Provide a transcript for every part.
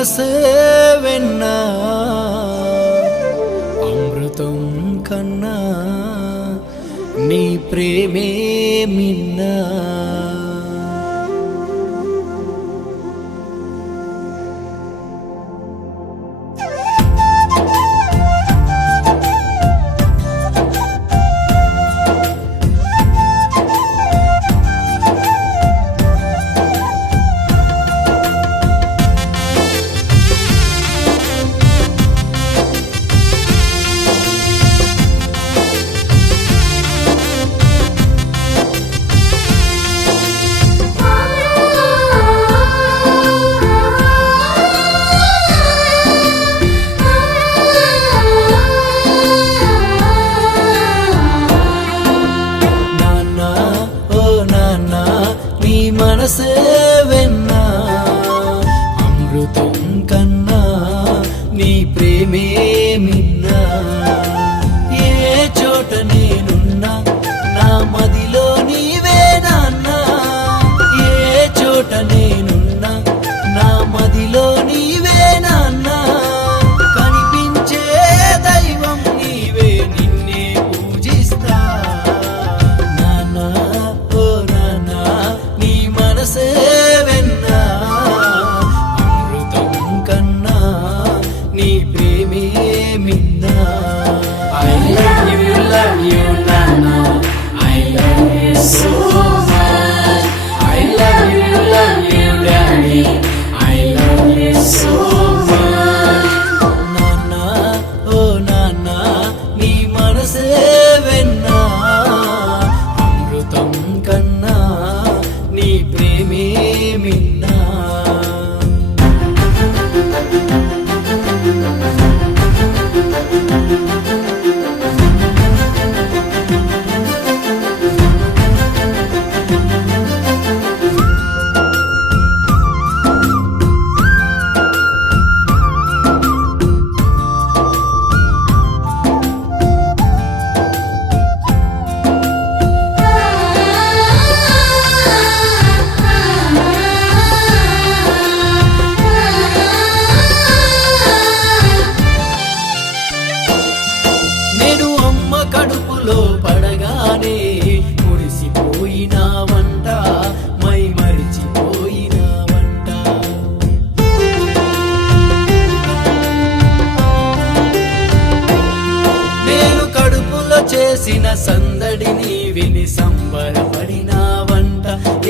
మనసే వెన్నా అమృతం కన్నా నీ ప్రేమే మిన్నా. మనసే వెన్నా అమృతం కన్నా నీ ప్రేమే మిన్నా. ఏ చోట నేనున్నా నా మదిలో నీవే నాన్నా. ఏ చోట నేనున్నా నా మదిలో నీవే నాన్నా. కనిపించే దైవం నీవే నిన్నే పూజిస్తా నాన్నా. ఓ నాన్నా నీ మనసే వెన్నా అమృతం కన్నా నీ ప్రేమే మిన్నా. I love you Nana, I love you so much. I love you Daddy, I love you so much. Nana, oh Nana నీ మనసే వెన్నా అమృతం కన్నా నీ ప్రేమే మిన్నా. కడుపులో పడగానే మురిసిపోయినావంట, మై మరిచిపోయినావంట. నేను కడుపులో చేసిన సందడిని విని సంబరపడినావంట,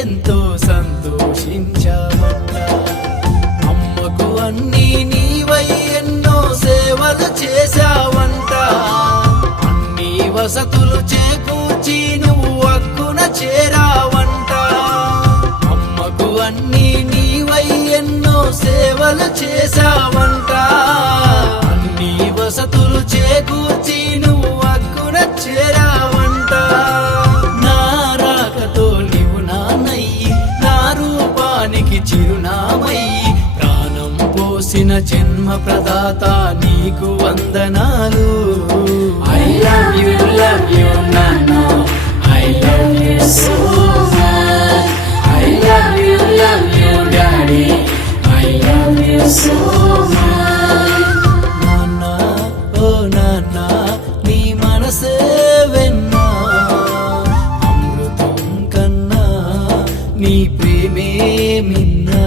ఎంతో సంతోషించావంట. అమ్మకు అన్నీ నీవై ఎన్నో సేవలు చేశావంట. వసతులు చేకూర్చి నువ్వు హక్కున చేరావంట. అమ్మకు అన్నీ నీవై ఎన్నో సేవలు చేశావంట. అన్ని వసతులు చేకూర్చి నువ్వు హక్కున చేరావంట. నా రాకతో నీవు నాన్నయ్యి, నా రూపానికి చిరునామయ్యి, ప్రాణం పోసిన జన్మ ప్రదాత నీకు వందనాలు. I love you Nana, I love you so much. I love you Daddy, I love you so much. Nana, oh Nana నీ మనసే వెన్నా అమృతం కన్నా నీ ప్రేమే మిన్నా.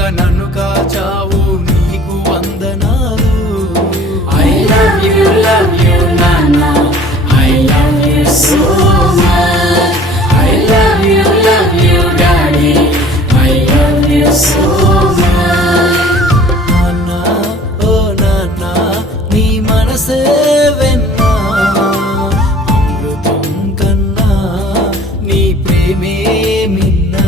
వల్ల నన్ను కాచావు, నీకు వందనాలు. I love you, Nana. I love you so much. I love you, Daddy. I love you so much. నాన్న ఓ నాన్న నీ మనసే వెన్నా, అమృతం కన్నా నీ ప్రేమే మిన్నా.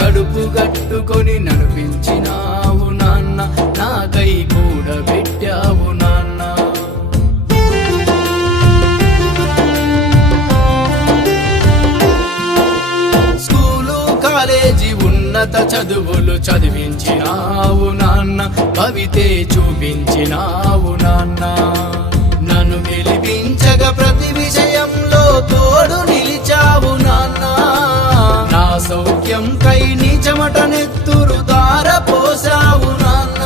కడుపు గట్టుకొని నడిపించినావు నాన్న, నాకై కూడా పెట్టావు నాన్న. స్కూలు కాలేజీ ఉన్నత చదువులు చదివించినావు నాన్న, భవితే చూపించినావు నాన్న. నన్ను గెలిపించగా ప్రతి విషయంలో తోడు నిలిచావు నాన్న. నా సౌఖ్యం కై నీ చెమట నెత్తురు దార పోసావు నాన్న.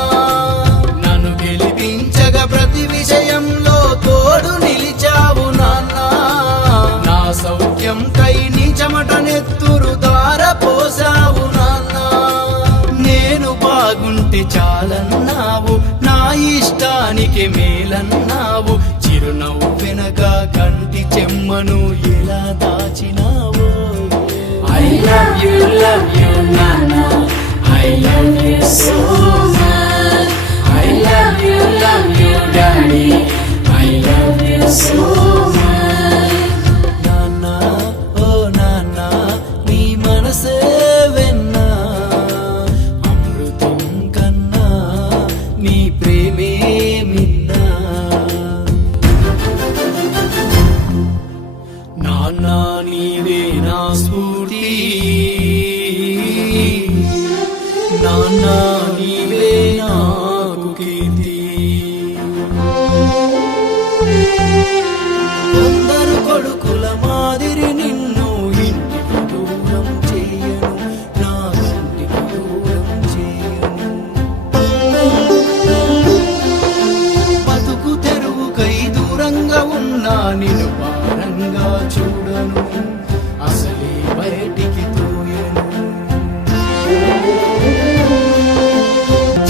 నన్ను గెలిపించగా ప్రతి విషయంలో తోడు నిలిచావు నాన్న. నా సౌఖ్యం కై నీ చెమట నెత్తురు దార పోసావు నాన్న. నేను బాగుంటే చాలన్నావు, నా ఇష్టానికి మేలన్నావు. చిరునవ్వు వెనక కంటి చెమ్మను ఎలా దాచినావో. I love you, Nana. I love you so much. I love you, Daddy. I love you so much. నాన్న ఓ నాన్న నీ మనసే వెన్నా, అమృతం కన్నా నీ ప్రేమే మిన్నా. నాన్న నీవే నా స్ఫూర్తి, నాన్న నీవే నాకు కీర్తి. కొందరు కొడుకుల మాదిరి నిన్ను ఇంటికి దూరం చేయను, నా ఇంటికి దూరం చేయను. బతుకు తెరువుకై దూరంగా ఉన్నా నిన్ను భారంగా చూడను, అసలే బయటికి తోయను.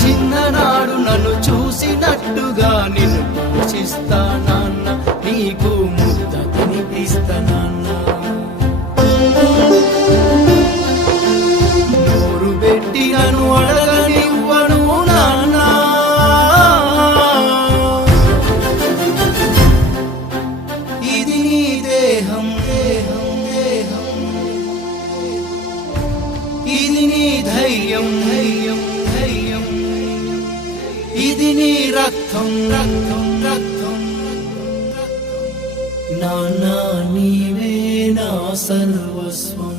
చిన్ననాడు నన్ను చూసినట్టుగా నిన్ను పోషిస్తా నాన్న, నీకు ముద్ద తినిపిస్తా నాన్న. నోరు పెట్టి నన్ను అడగనివ్వను నాన్న. ఇది నీ దేహం, దేహం, దేహం. ఇది నీ ధైర్యం, ధైర్యం, ధైర్యం. ఇది నీ రక్తం, రక్తం, రక్తం. నాన్న నీవే నా సర్వస్వం.